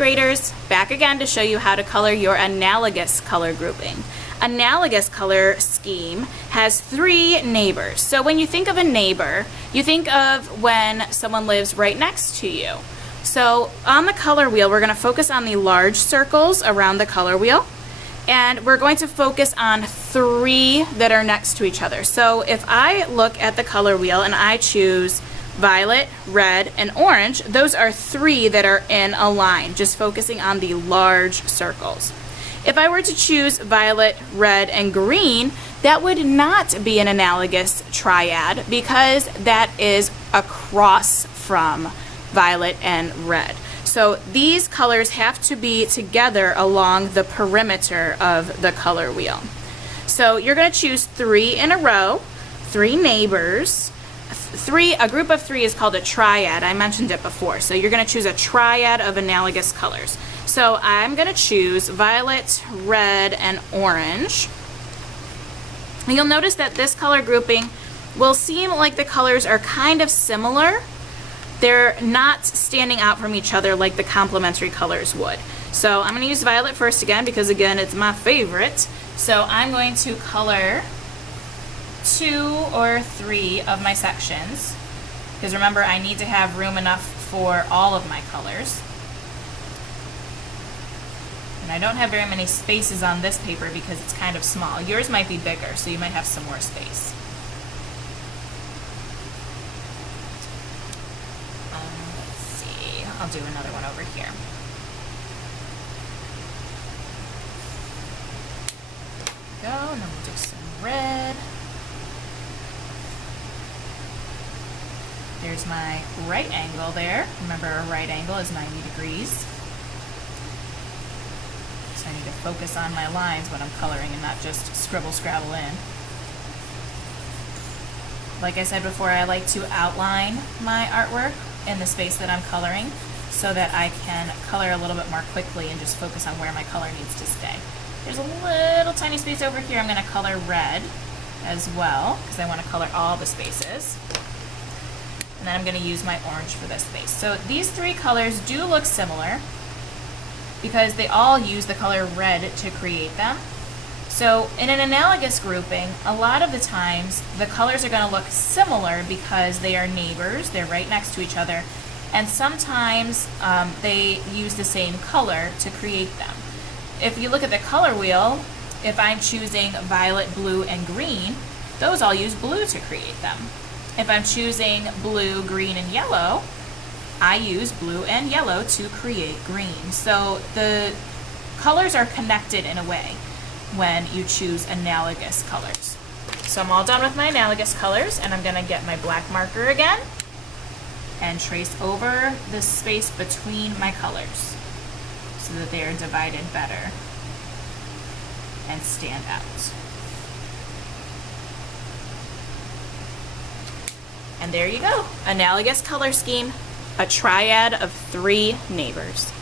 Graders, back again to show you how to color your analogous color grouping. Analogous color scheme has three neighbors. So when you think of a neighbor, you think of when someone lives right next to you. So on the color wheel, we're going to focus on the large circles around the color wheel, and we're going to focus on three that are next to each other. So if I look at the color wheel and I choose violet, red, and orange, those are three that are in a line, just focusing on the large circles. If I were to choose violet, red, and green, that would not be an analogous triad because that is across from violet and red. So these colors have to be together along the perimeter of the color wheel. So you're going to choose three in a row, three neighbors. A group of three is called a triad. I mentioned it before. So you're going to choose a triad of analogous colors. So I'm going to choose violet, red, and orange. And you'll notice that this color grouping will seem like the colors are kind of similar. They're not standing out from each other like the complementary colors would. So I'm going to use violet first again because, again, it's my favorite. So I'm going to color 2 or 3 of my sections, because remember, I need to have room enough for all of my colors. And I don't have very many spaces on this paper because it's kind of small. Yours might be bigger, so you might have some more space. Let's see, I'll do another one over here. There we go, and then we'll do some red. There's my right angle there. Remember, a right angle is 90 degrees. So I need to focus on my lines when I'm coloring and not just scribble scrabble in. Like I said before, I like to outline my artwork in the space that I'm coloring so that I can color a little bit more quickly and just focus on where my color needs to stay. There's a little tiny space over here. I'm going to color red as well because I want to color all the spaces. And then I'm going to use my orange for this space. So these three colors do look similar because they all use the color red to create them. So in an analogous grouping, a lot of the times the colors are going to look similar because they are neighbors, they're right next to each other, and sometimes they use the same color to create them. If you look at the color wheel, if I'm choosing violet, blue, and green, those all use blue to create them. If I'm choosing blue, green, and yellow, I use blue and yellow to create green. So the colors are connected in a way when you choose analogous colors. So I'm all done with my analogous colors, and I'm going to get my black marker again and trace over the space between my colors so that they are divided better and stand out. And there you go, analogous color scheme, a triad of three neighbors.